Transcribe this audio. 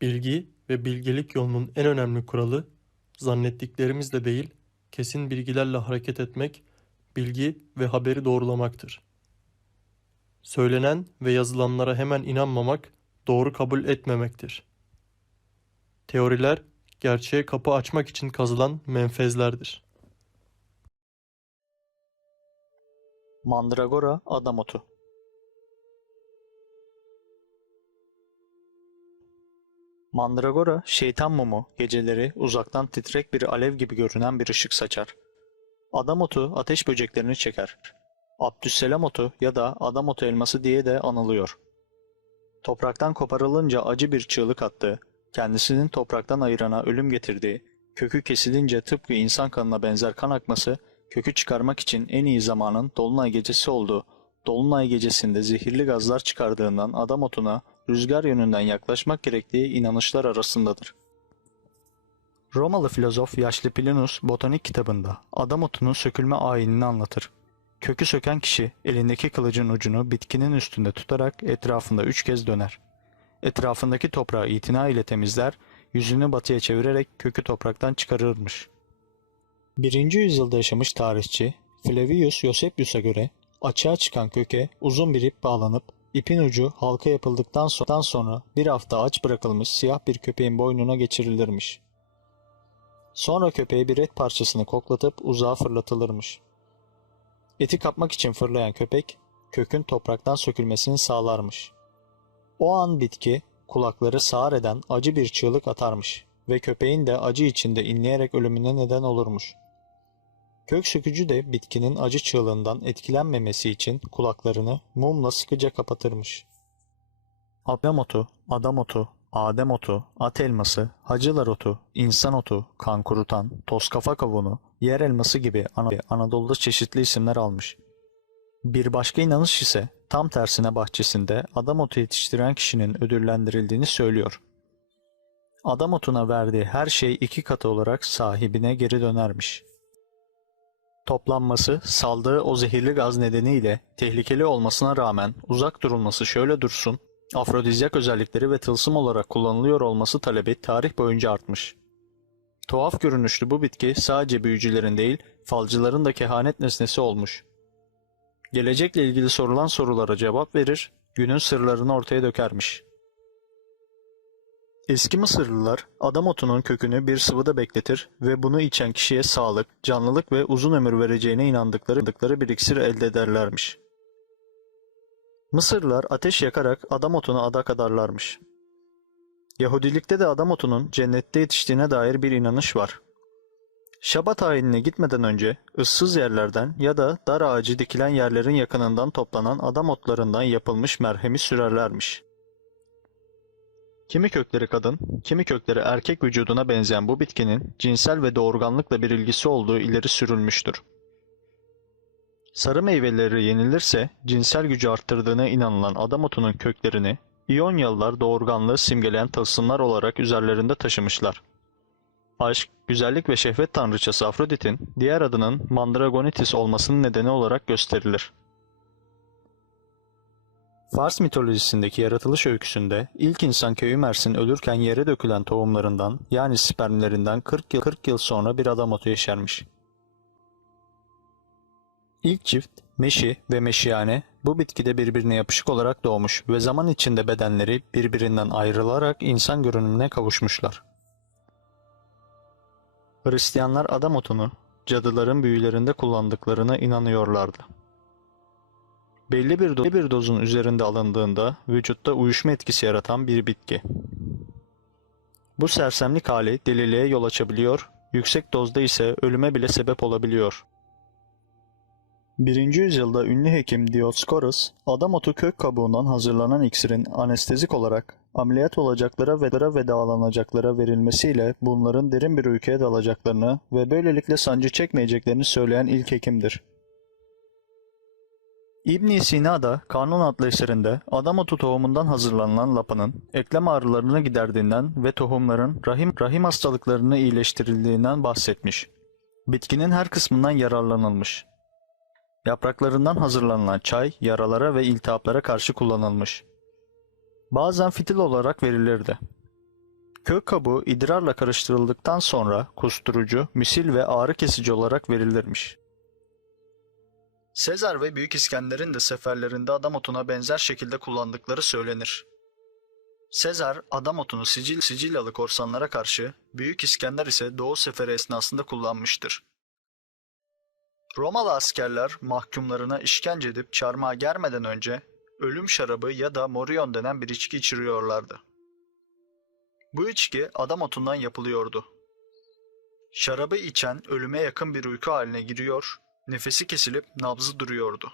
Bilgi ve bilgelik yolunun en önemli kuralı, zannettiklerimizle değil, kesin bilgilerle hareket etmek, bilgi ve haberi doğrulamaktır. Söylenen ve yazılanlara hemen inanmamak, doğru kabul etmemektir. Teoriler, gerçeğe kapı açmak için kazılan menfezlerdir. Mandragora adam otu. Mandragora, şeytan mumu, geceleri uzaktan titrek bir alev gibi görünen bir ışık saçar. Adam otu ateş böceklerini çeker. Abdüsselam otu ya da adam otu elması diye de anılıyor. Topraktan koparılınca acı bir çığlık attığı, kendisinin topraktan ayırana ölüm getirdiği, kökü kesilince tıpkı insan kanına benzer kan akması, kökü çıkarmak için en iyi zamanın Dolunay gecesi olduğu, Dolunay gecesinde zehirli gazlar çıkardığından adam otuna rüzgar yönünden yaklaşmak gerektiği inanışlar arasındadır. Romalı filozof yaşlı Plinus botanik kitabında adam otunun sökülme ayinini anlatır. Kökü söken kişi elindeki kılıcın ucunu bitkinin üstünde tutarak etrafında üç kez döner. Etrafındaki toprağı itina ile temizler, yüzünü batıya çevirerek kökü topraktan çıkarırmış. 1. yüzyılda yaşamış tarihçi Flavius Josephus'a göre açığa çıkan köke uzun bir ip bağlanıp ipin ucu halka yapıldıktan so- sonra bir hafta aç bırakılmış siyah bir köpeğin boynuna geçirilirmiş. Sonra köpeğe bir et parçasını koklatıp uzağa fırlatılırmış. Eti kapmak için fırlayan köpek kökün topraktan sökülmesini sağlarmış. O an bitki kulakları sağır eden acı bir çığlık atarmış ve köpeğin de acı içinde inleyerek ölümüne neden olurmuş. Kök sökücü de bitkinin acı çığlığından etkilenmemesi için kulaklarını mumla sıkıca kapatırmış. Adam otu, adam otu, adem otu, at elması, hacılar otu, insan otu, kan kurutan, toz kafa kavunu, yer elması gibi Ana- Anadolu'da çeşitli isimler almış. Bir başka inanış ise tam tersine bahçesinde adam otu yetiştiren kişinin ödüllendirildiğini söylüyor. Adam otuna verdiği her şey iki katı olarak sahibine geri dönermiş. Toplanması, saldığı o zehirli gaz nedeniyle tehlikeli olmasına rağmen uzak durulması şöyle dursun, afrodizyak özellikleri ve tılsım olarak kullanılıyor olması talebi tarih boyunca artmış. Tuhaf görünüşlü bu bitki sadece büyücülerin değil, falcıların da kehanet nesnesi olmuş. Gelecekle ilgili sorulan sorulara cevap verir, günün sırlarını ortaya dökermiş. Eski Mısırlılar adam otunun kökünü bir sıvıda bekletir ve bunu içen kişiye sağlık, canlılık ve uzun ömür vereceğine inandıkları bir iksir elde ederlermiş. Mısırlılar ateş yakarak adam otuna adak adarlarmış. Yahudilikte de adam otunun cennette yetiştiğine dair bir inanış var. Şabat ayinine gitmeden önce ıssız yerlerden ya da dar ağacı dikilen yerlerin yakınından toplanan adam otlarından yapılmış merhemi sürerlermiş. Kimi kökleri kadın, kimi kökleri erkek vücuduna benzeyen bu bitkinin cinsel ve doğurganlıkla bir ilgisi olduğu ileri sürülmüştür. Sarı meyveleri yenilirse cinsel gücü arttırdığına inanılan adam otunun köklerini İyonyalılar doğurganlığı simgeleyen tılsımlar olarak üzerlerinde taşımışlar. Aşk, güzellik ve şehvet tanrıçası Afrodit'in diğer adının Mandragonitis olmasının nedeni olarak gösterilir. Fars mitolojisindeki yaratılış öyküsünde ilk insan Köyümers'in ölürken yere dökülen tohumlarından yani spermlerinden 40 yıl 40 yıl sonra bir adam otu yeşermiş. İlk çift Meşi ve Meşiyane bu bitkide birbirine yapışık olarak doğmuş ve zaman içinde bedenleri birbirinden ayrılarak insan görünümüne kavuşmuşlar. Hristiyanlar adam otunu cadıların büyülerinde kullandıklarına inanıyorlardı. Belli bir, do- bir dozun üzerinde alındığında vücutta uyuşma etkisi yaratan bir bitki. Bu sersemlik hali deliliğe yol açabiliyor, yüksek dozda ise ölüme bile sebep olabiliyor. 1. yüzyılda ünlü hekim Dioscorus, adam otu kök kabuğundan hazırlanan iksirin anestezik olarak ameliyat olacaklara ve dara vedalanacaklara verilmesiyle bunların derin bir uykuya dalacaklarını ve böylelikle sancı çekmeyeceklerini söyleyen ilk hekimdir. İbn Sina da Kanun adlı eserinde adam tohumundan hazırlanılan lapanın eklem ağrılarını giderdiğinden ve tohumların rahim rahim hastalıklarını iyileştirildiğinden bahsetmiş. Bitkinin her kısmından yararlanılmış. Yapraklarından hazırlanılan çay yaralara ve iltihaplara karşı kullanılmış. Bazen fitil olarak verilirdi. Kök kabuğu idrarla karıştırıldıktan sonra kusturucu, misil ve ağrı kesici olarak verilirmiş. Sezar ve Büyük İskender'in de seferlerinde adam otuna benzer şekilde kullandıkları söylenir. Sezar adam otunu Sicil Sicilyalı korsanlara karşı, Büyük İskender ise Doğu Seferi esnasında kullanmıştır. Romalı askerler mahkumlarına işkence edip çarmıha germeden önce ölüm şarabı ya da morion denen bir içki içiriyorlardı. Bu içki adam otundan yapılıyordu. Şarabı içen ölüme yakın bir uyku haline giriyor, nefesi kesilip nabzı duruyordu.